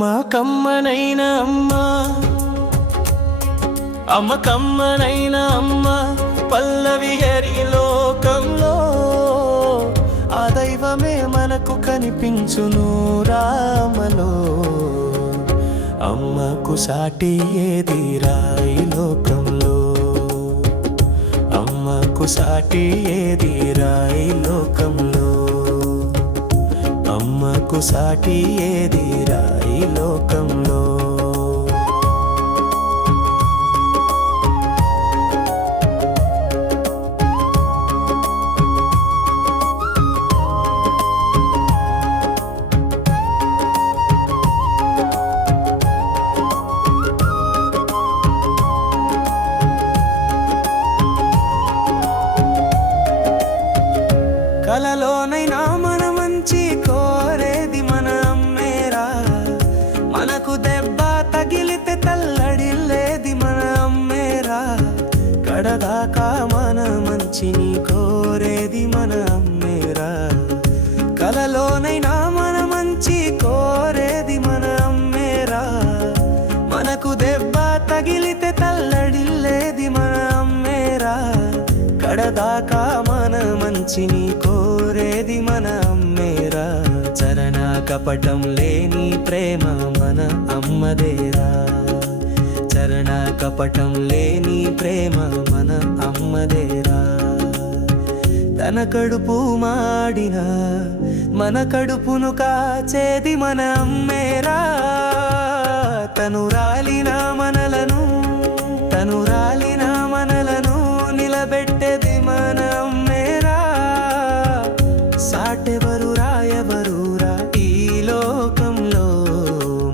మా కమ్మనైన అమ్మ కమ్మనైన అమ్మ పల్లవి హరి లోకంలో ఆ దైవమే మనకు కనిపించును రామలో. అమ్మకు సాటి ఏదిరా ఈ లోకంలో, అమ్మకు సాటి ఏదిరా ఈ లోకంలో, అమ్మకు సాటి ఏదిరా ఈ లోకంలో. కలలోనైనా మన మంచి కోరేది మన అమ్మేరా, మనకు దెబ్బ తగిలితే తల్లడిల్లేది మన అమ్మేరా. కడదాకా మన మంచిని కోరేది మన అమ్మేరా. కలలోనైనా మన మంచి కోరేది మన అమ్మేరా, మనకు దెబ్బ తగిలితే తల్లడిల్లేది మన అమ్మేరా. కడదాకా మన మంచిని కోరేది మన అమ్మేరా. చరణ కపటం లేని ప్రేమ మన అమ్మదేరా, చరణ కపటం లేని ప్రేమ మన అమ్మదేరా. తన కడుపు మాడిన మన కడుపును కాచేది మన అమ్మేరా. తను రాలిన మనలను, తను రాలిన మనలను నిలబెట్టేది మన అమ్మేరా. సాటెవరు రాయవరురా ఈ లోకంలో,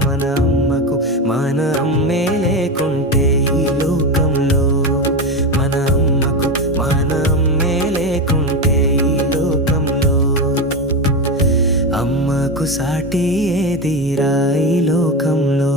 మన అమ్మకు మన అమ్మే లేకుంటే ఈ లోకంలో, మన అమ్మకు మన అమ్మే లేకుంటే ఈ లోకంలో. అమ్మకు సాటి ఏదిరా ఈ లోకంలో.